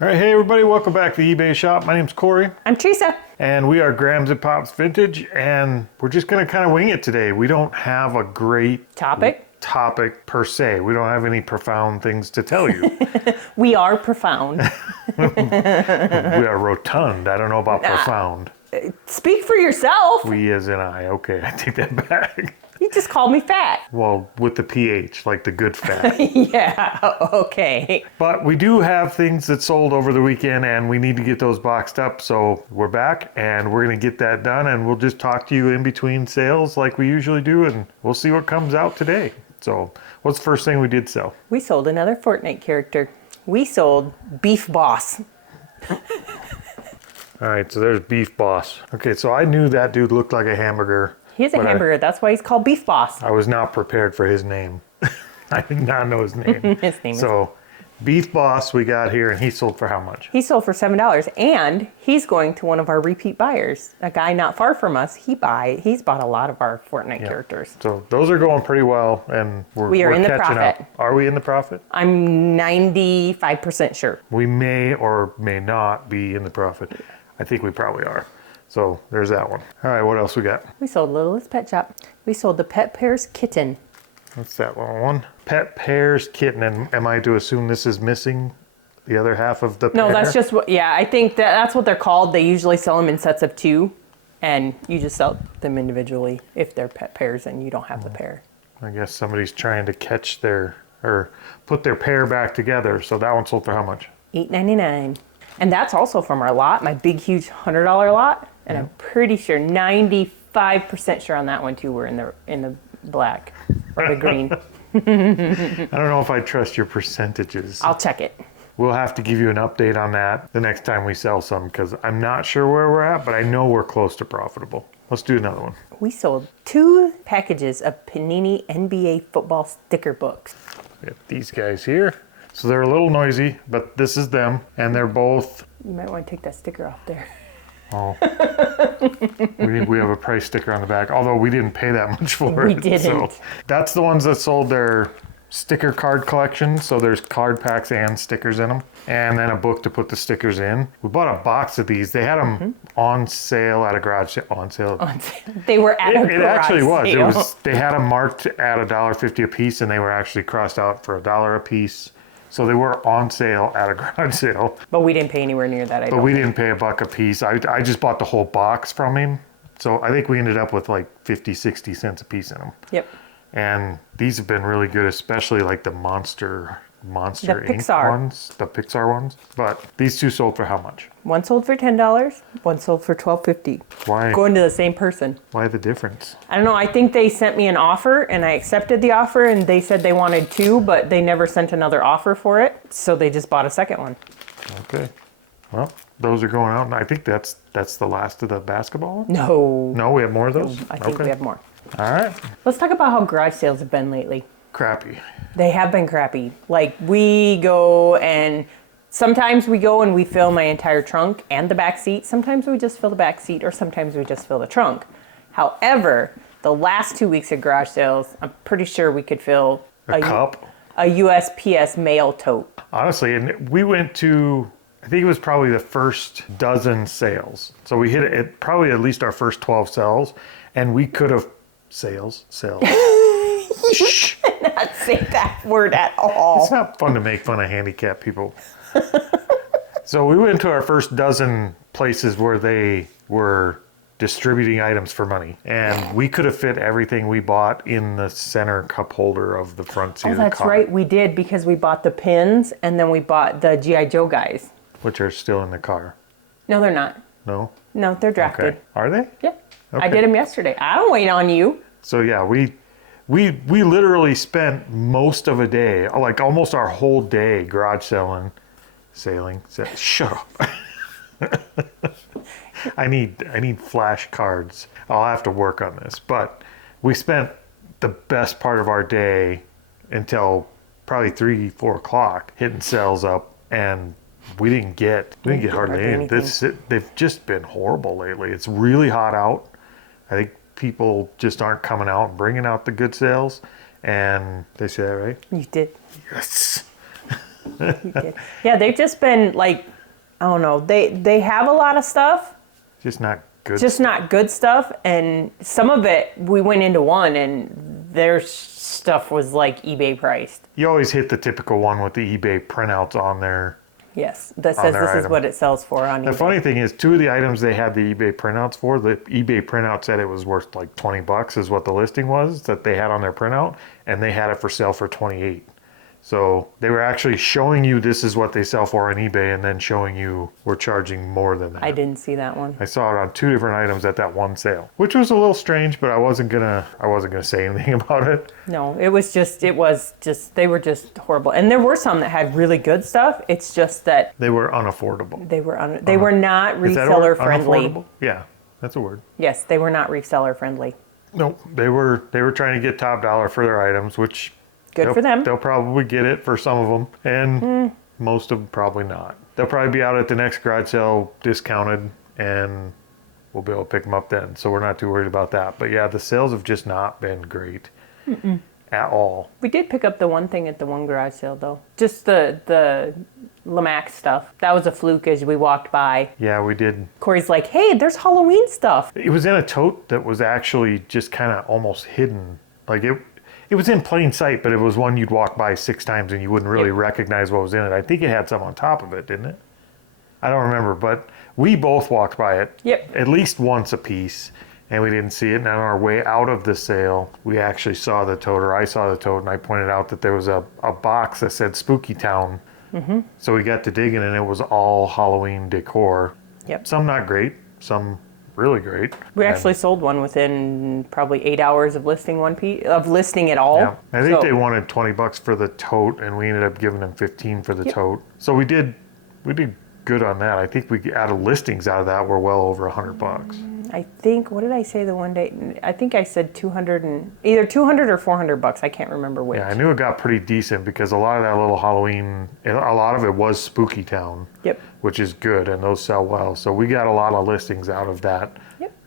All right, hey everybody, welcome back to the eBay shop. My name's Corey. I'm Teresa. And we are Grams and Pops Vintage, and we're just going to kind of wing it today. We don't have a great Topic per se. We don't have any profound things to tell you. We are profound. We are rotund. I don't know about profound. Speak for yourself. We as in I. Okay, I take that back. You just called me fat. Well, with the PH, like the good fat. Yeah, okay. But we do have things that sold over the weekend, and we need to get those boxed up. So we're back, and we're going to get that done, and we'll just talk to you in between sales like we usually do, and we'll see what comes out today. So what's the first thing we did sell? We sold another Fortnite character. We sold Beef Boss. All right, so there's Beef Boss. Okay, so I knew that dude looked like a hamburger. He is a hamburger. That's why he's called Beef Boss. I was not prepared for his name. I did not know his name. His name So Beef Boss we got here, and he sold for how much? He sold for $7, and he's going to one of our repeat buyers. A guy not far from us, he's bought a lot of our Fortnite characters. So those are going pretty well, and we're in the catching profit. up. Are we in the profit? I'm 95% sure. We may or may not be in the profit. I think we probably are. So there's that one. All right, what else we got? We sold Littlest Pet Shop. We sold the Pet Pears Kitten. What's that little one? Pet Pears Kitten. And am I to assume this is missing the other half of the No, pear? that's just what, I think that's what they're called. They usually sell them in sets of 2, and you just sell them individually if they're pet pairs and you don't have the pair. I guess somebody's trying to catch or put their pair back together. So that one sold for how much? $8.99. And that's also from our lot, my big, huge $100 lot. And I'm pretty sure, 95% sure on that one too, we're in the black or the green. I don't know if I trust your percentages. I'll check it. We'll have to give you an update on that the next time we sell some, because I'm not sure where we're at, but I know we're close to profitable. Let's do another one. We sold 2 packages of Panini NBA football sticker books. We have these guys here. So they're a little noisy, but this is them, and they're both... You might want to take that sticker off there. Oh. we have a price sticker on the back, although we didn't pay that much for it. We didn't. So that's the ones that sold their sticker card collection. So there's card packs and stickers in them, and then a book to put the stickers in. We bought a box of these. They had them on sale at a garage sale. On sale. They were at a garage It actually was. sale. It was. They had them marked at $1.50 a piece, and they were actually crossed out for $1 a piece. So they were on sale at a garage sale. But we didn't pay anywhere near that. But we didn't pay $1 a piece. I just bought the whole box from him. So I think we ended up with like 50, 60 cents a piece in them. Yep. And these have been really good, especially like the Monster Inc. Pixar ones, the Pixar ones. But these 2 sold for how much? One sold for $10, one sold for $12.50. Why? Going to the same person. Why the difference? I don't know. I think they sent me an offer and I accepted the offer, and they said they wanted 2, but they never sent another offer for it. So they just bought a second one. Okay. Well, those are going out, and I think that's the last of the basketball. No. No, we have more of those? I think we have more. All right. Let's talk about how garage sales have been lately. Crappy. They have been crappy. Like, we go and sometimes we go and we fill my entire trunk and the back seat. Sometimes we just fill the back seat, or sometimes we just fill the trunk. However, the last 2 weeks of garage sales, I'm pretty sure we could fill A cup? a USPS mail tote. Honestly, and we went to, I think it was probably the first dozen sales. So we hit it probably at least our first 12 sales, and we could have sales. Shh. Not say that word at all. It's not fun to make fun of handicapped people. So we went to our first dozen places where they were distributing items for money, and we could have fit everything we bought in the center cup holder of the front seat of the car. That's right, we did, because we bought the pins and then we bought the G.I. Joe guys. Which are still in the car. No, they're not. No? No, they're drafted. Okay. Are they? Yeah. Okay. I did them yesterday. I don't wait on you. So yeah, we literally spent most of a day, like almost our whole day, garage sailing. Shut up. I need flashcards. I'll have to work on this. But we spent the best part of our day until probably 3-4 o'clock hitting sales up, and we didn't get hardly anything. They've just been horrible lately. It's really hot out. I think people just aren't coming out and bringing out the good sales. And they say that right? You did. Yes. Yeah, they've just been like, I don't know. They have a lot of stuff, Just not good. just not good stuff. And some of it, we went into one, and their stuff was like eBay priced. You always hit the typical one with the eBay printouts on there. Yes, that says their this is item. what it sells for on The eBay. funny thing is, 2 of the items they had the eBay printouts for, the eBay printout said it was worth like $20 is what the listing was that they had on their printout, and they had it for sale for 28. So they were actually showing you this is what they sell for on eBay, and then showing you we're charging more than that. I didn't see that one. I saw it on 2 different items at that one sale, which was a little strange, but I wasn't gonna say anything about it. No, it was just they were just horrible. And there were some that had really good stuff. It's just that They were unaffordable. they were not Is that a reseller word? friendly. Unaffordable? Yeah, that's a word. Yes, they were not reseller friendly. Nope, they were trying to get top dollar for their items, which Good for them. They'll probably get it for some of them, and most of them probably not. They'll probably be out at the next garage sale discounted, and we'll be able to pick them up then. So we're not too worried about that. But yeah, the sales have just not been great at all. We did pick up the one thing at the one garage sale though. Just the Lamac stuff. That was a fluke as we walked by. Yeah, we did. Corey's like, hey, there's Halloween stuff. It was in a tote that was actually just kind of almost hidden. Like it was in plain sight, but it was one you'd walk by 6 times and you wouldn't really recognize what was in it. I think it had some on top of it, didn't it? I don't remember, but we both walked by it at least once a piece, and we didn't see it. And on our way out of the sale, we actually saw the tote, or I saw the tote, and I pointed out that there was a box that said Spooky Town. So we got to digging, and it was all Halloween decor. Yep. Some not great, some really great. We actually sold one within probably 8 hours of listing one piece of listing it all. Yeah, I think they wanted $20 for the tote, and we ended up giving them 15 for the tote. So we did good on that. I think we out of listings out of that were well over $100. I think, what did I say the one day? I think I said 200 and either 200 or $400. I can't remember which. Yeah, I knew it got pretty decent because a lot of that little Halloween, a lot of it was Spooky Town. Yep. Which is good, and those sell well. So we got a lot of listings out of that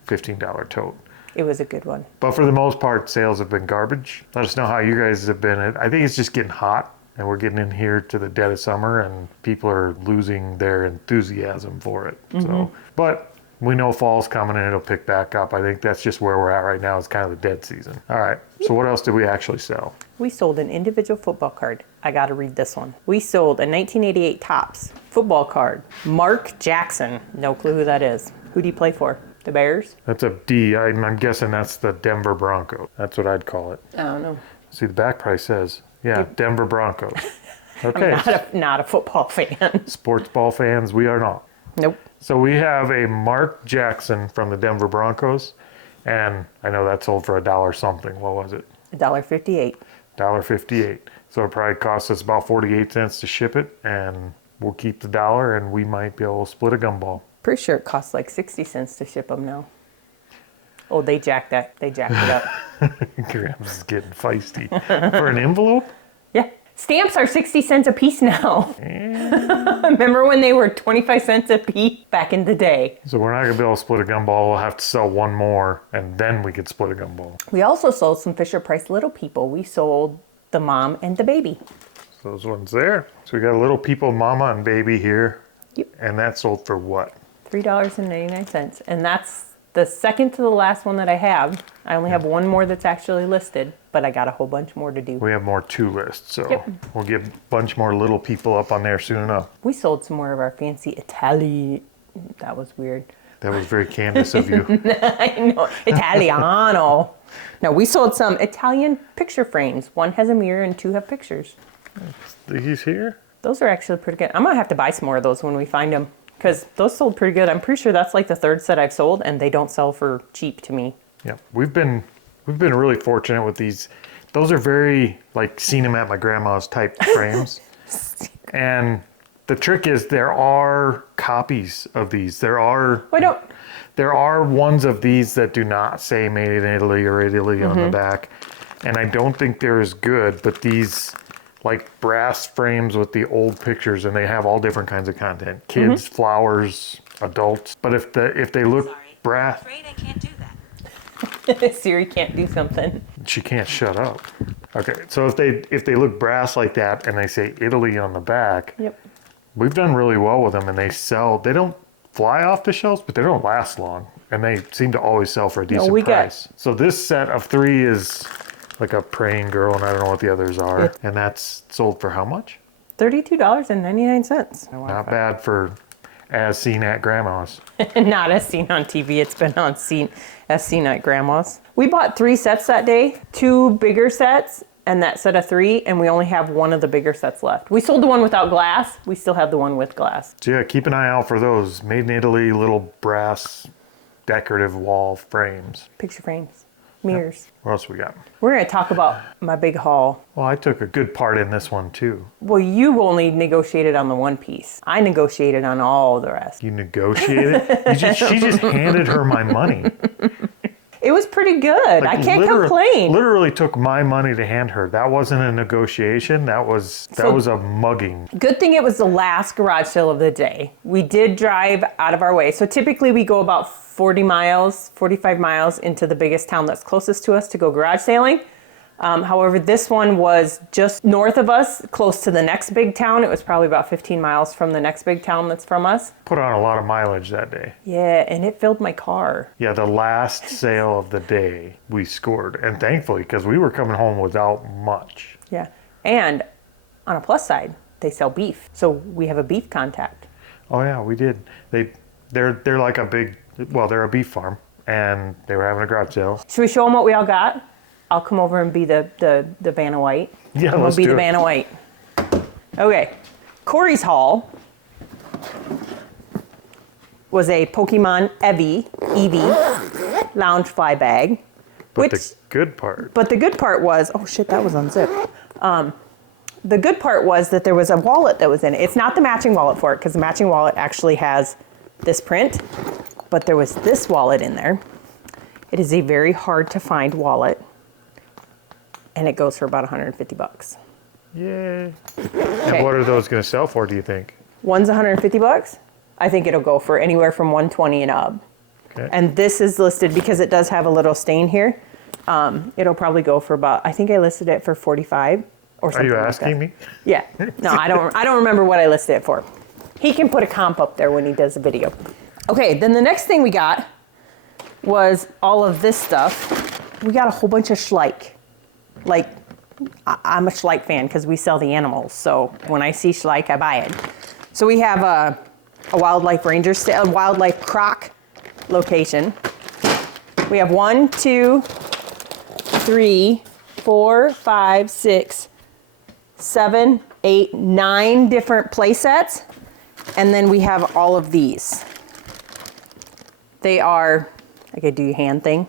$15 tote. It was a good one. But for the most part, sales have been garbage. Let us know how you guys have been. I think it's just getting hot, and we're getting in here to the dead of summer, and people are losing their enthusiasm for it. So, but we know fall's coming and it'll pick back up. I think that's just where we're at right now. It's kind of the dead season. All right. So what else did we actually sell? We sold an individual football card. I got to read this one. We sold a 1988 Topps football card. Mark Jackson. No clue who that is. Who do you play for? The Bears? That's a D. I'm guessing that's the Denver Broncos. That's what I'd call it. I don't know. See, the back price says, Denver Broncos. Okay. I'm not a football fan. Sports ball fans, we are not. Nope. So we have a Mark Jackson from the Denver Broncos, and I know that sold for $1 something. What was it? $1.58. $1.58. So it probably costs us about 48 cents to ship it, and we'll keep the $1, and we might be able to split a gumball. Pretty sure it costs like 60 cents to ship them now. Oh, they jacked it up. Graham's is getting feisty. For an envelope? Yeah. Stamps are 60 cents a piece now. Remember when they were 25 cents a piece back in the day? So we're not going to be able to split a gumball. We'll have to sell one more, and then we could split a gumball. We also sold some Fisher-Price Little People. We sold the mom and the baby. So those ones there. So we got a Little People mama and baby here. Yep. And that sold for what? $3.99. And that's the second to the last one that I have. I only have one more that's actually listed, but I got a whole bunch more to do. We have more to list, so we'll get a bunch more Little People up on there soon enough. We sold some more of our fancy Italian. That was weird. That was very Candace of you. I know. Italiano. No, we sold some Italian picture frames. One has a mirror and 2 have pictures. He's here? Those are actually pretty good. I'm going to have to buy some more of those when we find them because those sold pretty good. I'm pretty sure that's like the 3rd set I've sold, and they don't sell for cheap to me. Yeah, we've been really fortunate with these. Those are very like seen them at my grandma's type frames. And the trick is there are copies of these. There are ones of these that do not say made in Italy or Italy on the back. And I don't think they're as good, but these like brass frames with the old pictures, and they have all different kinds of content. Kids, flowers, adults. But if they look brass, I'm afraid I can't do that. Siri can't do something. she can't shut up. Okay, so if they look brass like that and they say Italy on the back, Yep. we've done really well with them, and they don't fly off the shelves, but they don't last long, and they seem to always sell for a decent price. So this set of 3 is like a praying girl, and I don't know what the others are. Yeah. And that's sold for how much? $32.99. Not bad for as seen at grandma's. Not as seen on TV. It's been as seen at grandma's. We bought 3 sets that day, 2 bigger sets and that set of 3, and we only have one of the bigger sets left. We sold the one without glass. We still have the one with glass. So yeah, keep an eye out for those made in Italy little brass decorative wall frames. Picture frames, mirrors. What else we got? We're going to talk about my big haul. Well, I took a good part in this one too. Well, you only negotiated on the one piece. I negotiated on all the rest. You negotiated? She just handed her my money. It was pretty good. I can't complain. Literally took my money to hand her. That wasn't a negotiation. That was a mugging. Good thing it was the last garage sale of the day. We did drive out of our way. So typically we go about 40 miles, 45 miles into the biggest town that's closest to us to go garage sailing. However, this one was just north of us, close to the next big town. It was probably about 15 miles from the next big town that's from us. Put on a lot of mileage that day. Yeah, and it filled my car. Yeah, the last sale of the day we scored. And thankfully, because we were coming home without much. Yeah, and on a plus side, they sell beef. So we have a beef contact. Oh yeah, we did. They're like a big, well, they're a beef farm. And they were having a garage sale. Should we show them what we all got? I'll come over and be the Vanna White. Yeah, I'm let's gonna be do the it. Vanna White. Okay. Corey's haul was a Pokemon Eevee lounge fly bag. But the good part. But the good part was, oh shit, that was unzipped. The good part was that there was a wallet that was in it. It's not the matching wallet for it, because the matching wallet actually has this print, but there was this wallet in there. It is a very hard to find wallet. And it goes for about 150 bucks. Yay. Okay. And what are those going to sell for, do you think? One's 150 bucks. I think it'll go for anywhere from 120 and up. Okay. And this is listed because it does have a little stain here. It'll probably go for about, I think I listed it for 45 or Are something you like asking that. me? Yeah. No, I don't remember what I listed it for. He can put a comp up there when he does a video. Okay, then the next thing we got was all of this stuff. We got a whole bunch of Schleich. Like, I'm a Schleich fan because we sell the animals. So when I see Schleich, I buy it. So we have a wildlife ranger, a wildlife croc location. We have 1, 2, 3, 4, 5, 6, 7, 8, 9 different play sets. And then we have all of these. They are, I could do your hand thing.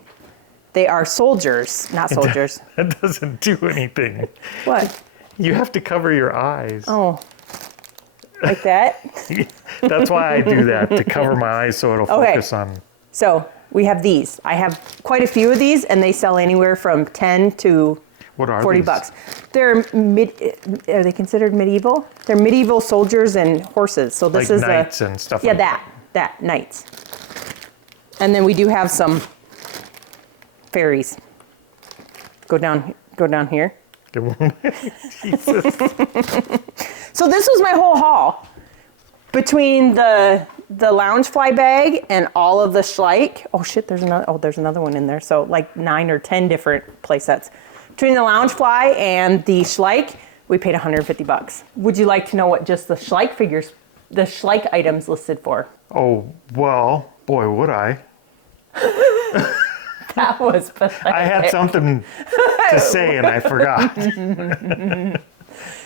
They are soldiers, not soldiers. That doesn't do anything. What? You have to cover your eyes. Oh, like that? That's why I do that, to cover my eyes so it'll Okay. focus on. So we have these. I have quite a few of these, and they sell anywhere from 10 to What are 40 these? bucks. They're are they considered medieval? They're medieval soldiers and horses. So this Like is knights and stuff yeah, like that knights. And then we do have some fairies. Go down here. Jesus. So this was my whole haul. Between the Loungefly bag and all of the Schleich. Oh shit, there's another one in there. So like 9 or 10 different play sets. Between the Loungefly and the Schleich, we paid 150 bucks. Would you like to know what just the Schleich figures, the Schleich items listed for? Oh, well, boy, would I. That was pathetic. I had something to say and I forgot.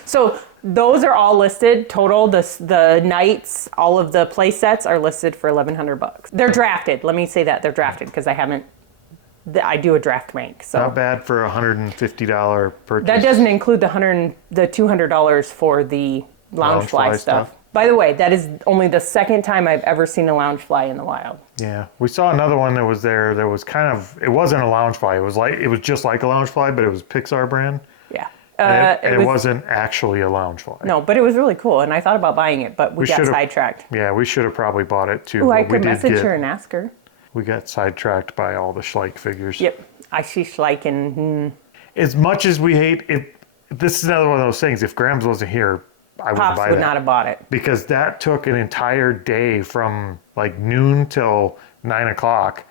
So those are all listed total. The knights, all of the play sets are listed for 1,100 bucks. They're drafted. Let me say that they're drafted because I do a draft rank. So Not bad for a $150 purchase. that doesn't include the $200 for the Loungefly stuff. By the way, that is only the second time I've ever seen a Loungefly in the wild. Yeah, we saw another one that was there. That was kind of, it wasn't a Loungefly. It was just like a Loungefly, but it was Pixar brand. Yeah. And it wasn't actually a Loungefly. No, but it was really cool, and I thought about buying it, but we got sidetracked. Yeah, we should have probably bought it too. Ooh, I but could message her and ask her. We got sidetracked by all the Schleich figures. Yep, I see Schleich and as much as we hate it, this is another one of those things. If Grams wasn't here, I wouldn't Pops buy would that. not have bought it. Because that took an entire day from like noon till 9 o'clock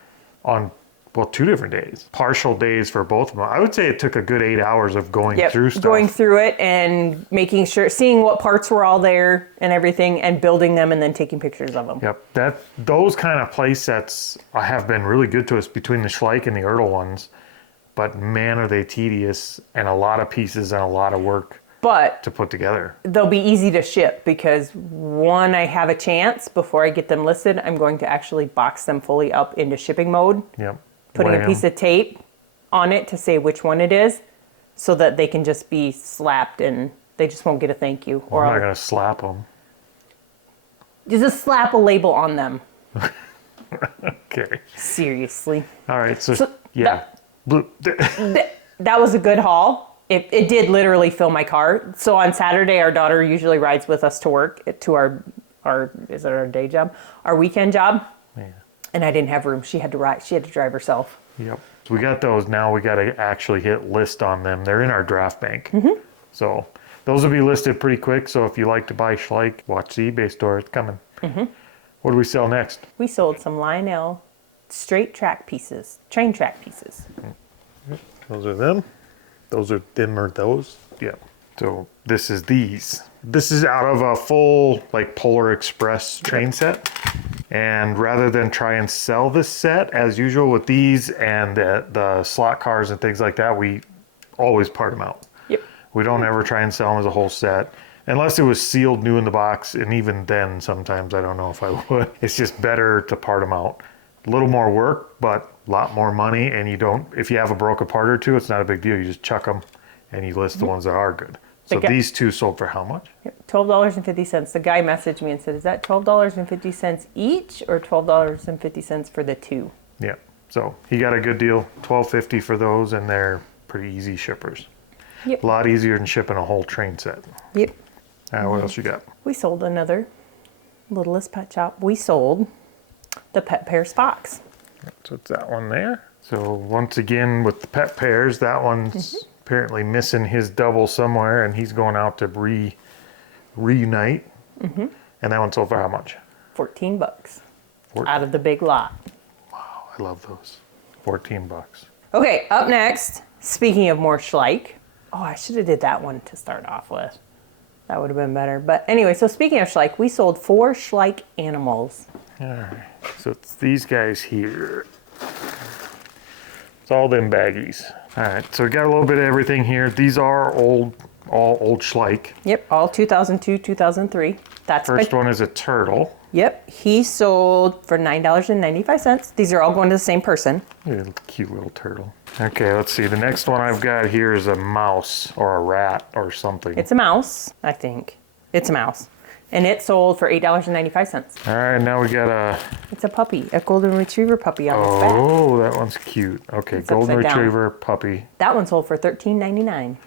on, well, 2 different days. Partial days for both of them. I would say it took a good 8 hours of going through stuff. Going through it and making sure, seeing what parts were all there and everything, and building them and then taking pictures of them. Yep, those kind of play sets have been really good to us between the Schleich and the Ertl ones. But man, are they tedious and a lot of pieces and a lot of work. But to put together. They'll be easy to ship because one, I have a chance before I get them listed, I'm going to actually box them fully up into shipping mode. Yep. Putting a piece of tape on it to say which one it is so that they can just be slapped and they just won't get a thank you. Or I'm not going to slap them. Just slap a label on them. Okay. Seriously. All right. So yeah. That was a good haul. It did literally fill my car. So on Saturday, our daughter usually rides with us to work to our is it our day job? Our weekend job. Yeah. And I didn't have room. She had to ride. She had to drive herself. Yep. So we got those. Now we got to actually hit list on them. They're in our draft bank. So those will be listed pretty quick. So if you like to buy Schleich, watch the eBay store. It's coming. What do we sell next? We sold some Lionel straight track pieces, train track pieces. Those are them. Those are them or those. Yeah. So this is these. This is out of a full like Polar Express train set. And rather than try and sell this set as usual with these and the slot cars and things like that, we always part them out. Yep. We don't ever try and sell them as a whole set. Unless it was sealed new in the box. And even then, sometimes I don't know if I would. It's just better to part them out. A little more work, but a lot more money, and you don't, if you have a broken part or two, it's not a big deal. You just chuck them and you list the ones that are good. So these two sold for how much? $12.50. The guy messaged me and said, is that $12.50 each or $12.50 for the two? Yeah. So he got a good deal, $12.50 for those, and they're pretty easy shippers. Yep. A lot easier than shipping a whole train set. Yep. What else you got? We sold another Littlest Pet Shop. We sold the Pet Pears box. So it's that one there. So once again with the pet pairs, that one's apparently missing his double somewhere, and he's going out to reunite. And that one sold for how much? $14 out of the big lot. Wow, I love those. $14. Okay, up next, speaking of more Schleich. Oh, I should have did that one to start off with. That would have been better. But anyway, so speaking of Schleich, we sold 4 Schleich animals. All right, so it's these guys here. It's all them baggies. All right, so we got a little bit of everything here. These are all old Schleich. Yep, all 2002, 2003. That's First one is a turtle. Yep, he sold for $9.95. These are all going to the same person. Cute little turtle. Okay, let's see. The next one I've got here is a mouse or a rat or something. It's a mouse, I think. It's a mouse. And it sold for $8.95. All right, now we got It's a puppy, a golden retriever puppy on its back. Oh, that one's cute. Okay, It's golden upside down. retriever puppy. That one sold for $13.99.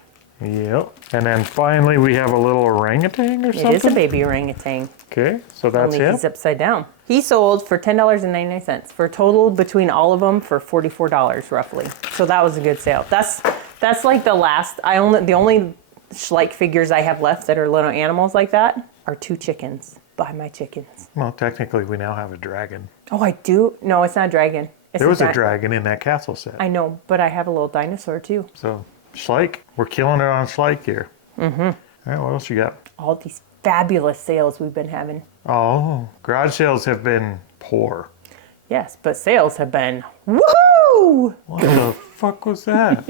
Yep. And then finally we have a little orangutan or something. It is a baby orangutan. Okay, so that's Only it. he's upside down. He sold for $10.99 for a total between all of them for $44 roughly. So that was a good sale. That's like the last. The only Schleich figures I have left that are little animals like that are 2 chickens. Buy my chickens. Well, technically we now have a dragon. Oh, I do? No, it's not a dragon. There was a dragon in that castle set. I know, but I have a little dinosaur too. So Schleich, we're killing it on Schleich here. All right, what else you got? All these fabulous sales we've been having. Oh, garage sales have been poor. Yes, but sales have been woohoo! What the fuck was that?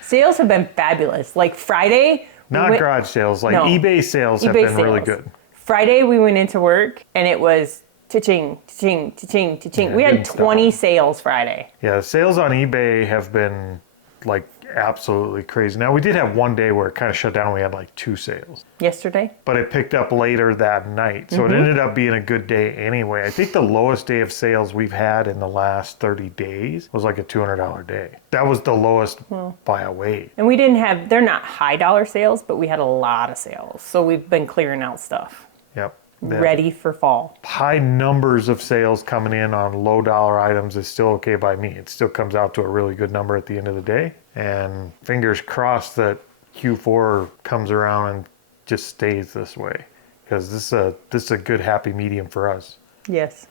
Sales have been fabulous. Like Friday. Not garage sales, like No. eBay sales have eBay been really sales. good. Friday we went into work and it was cha-ching, cha-ching, cha-ching, cha-ching. Yeah, We had didn't 20 sales Friday. Yeah, the sales on eBay have been like absolutely crazy. Now we did have one day where it kind of shut down. We had like 2 sales, Yesterday? but it picked up later that night. So it ended up being a good day anyway. I think the lowest day of sales we've had in the last 30 days was like a $200 day. That was the lowest by a way. And we didn't have, they're not high dollar sales, but we had a lot of sales. So we've been clearing out stuff. Yep. Ready for fall. High numbers of sales coming in on low dollar items is still okay by me. It still comes out to a really good number at the end of the day. And fingers crossed that Q4 comes around and just stays this way, because this is a good happy medium for us. Yes.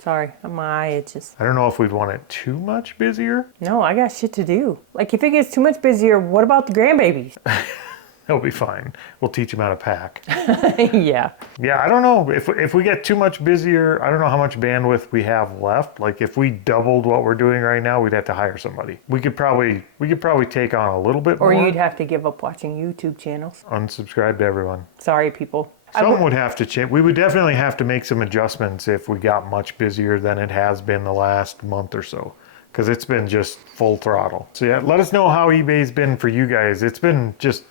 Sorry, my eye itches. I don't know if we'd want it too much busier. No, I got shit to do. Like, if it gets too much busier, what about the grandbabies? They'll be fine. We'll teach them how to pack. Yeah. Yeah, I don't know. If we get too much busier, I don't know how much bandwidth we have left. Like, if we doubled what we're doing right now, we'd have to hire somebody. We could probably take on a little bit more. Or you'd have to give up watching YouTube channels. Unsubscribe to everyone. Sorry, people. Something would have to change. We would definitely have to make some adjustments if we got much busier than it has been the last month or so, because it's been just full throttle. So yeah, let us know how eBay's been for you guys. It's been just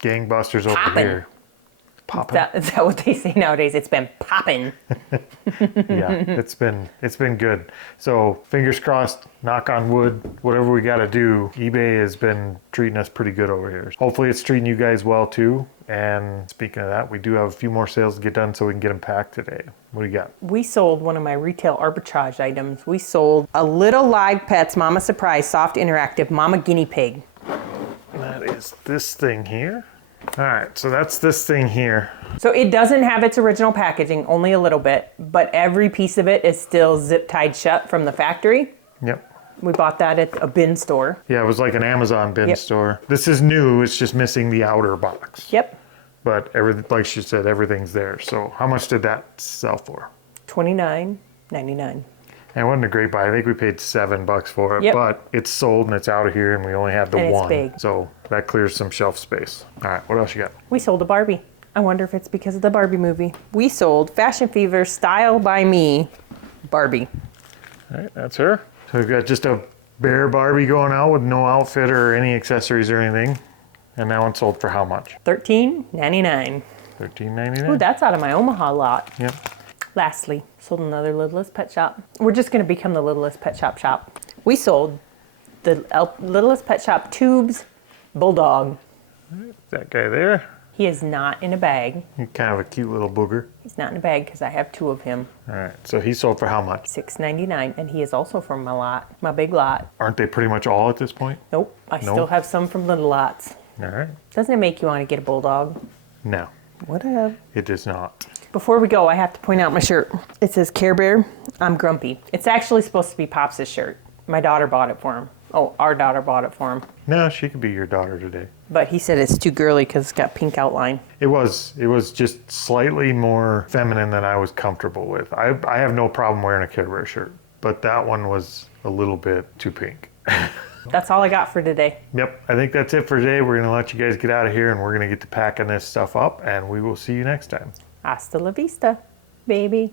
gangbusters over here. Popping. Is that what they say nowadays? It's been popping. Yeah, it's been good. So fingers crossed, knock on wood, whatever we got to do. eBay has been treating us pretty good over here. Hopefully it's treating you guys well too. And speaking of that, we do have a few more sales to get done so we can get them packed today. What do you got? We sold one of my retail arbitrage items. We sold a little live pets Mama Surprise soft interactive Mama Guinea Pig. That is this thing here. All right, so that's this thing here. So it doesn't have its original packaging, only a little bit, but every piece of it is still zip tied shut from the factory. Yep. We bought that at a bin store. Yeah, it was like an Amazon bin Yep. store. This is new, it's just missing the outer box. Yep. But like she said, everything's there. So how much did that sell for? $29.99. And it wasn't a great buy. I think we paid $7 for it, Yep. but it's sold and it's out of here and we only had the And it's one. big. So that clears some shelf space. All right, what else you got? We sold a Barbie. I wonder if it's because of the Barbie movie. We sold Fashion Fever Style by Me Barbie. All right, that's her. So we've got just a bare Barbie going out with no outfit or any accessories or anything. And that one sold for how much? $13.99. $13.99. Ooh, that's out of my Omaha lot. Yep. Lastly, sold another Littlest Pet Shop. We're just going to become the Littlest Pet Shop shop. We sold the Littlest Pet Shop Tubes Bulldog. That guy there. He is not in a bag. He's kind of a cute little booger. He's not in a bag because I have two of him. All right, so he sold for how much? $6.99, and he is also from my lot, my big lot. Aren't they pretty much all at this point? Nope, I still have some from little lots. All right. Doesn't it make you want to get a bulldog? No, Whatever. it does not. Before we go, I have to point out my shirt. It says Care Bear, I'm grumpy. It's actually supposed to be Pops' shirt. My daughter bought it for him. Oh, our daughter bought it for him. No, she could be your daughter today. But he said it's too girly because it's got pink outline. It was just slightly more feminine than I was comfortable with. I have no problem wearing a Care Bear shirt, but that one was a little bit too pink. That's all I got for today. Yep, I think that's it for today. We're going to let you guys get out of here and we're going to get to packing this stuff up and we will see you next time. Hasta la vista, baby.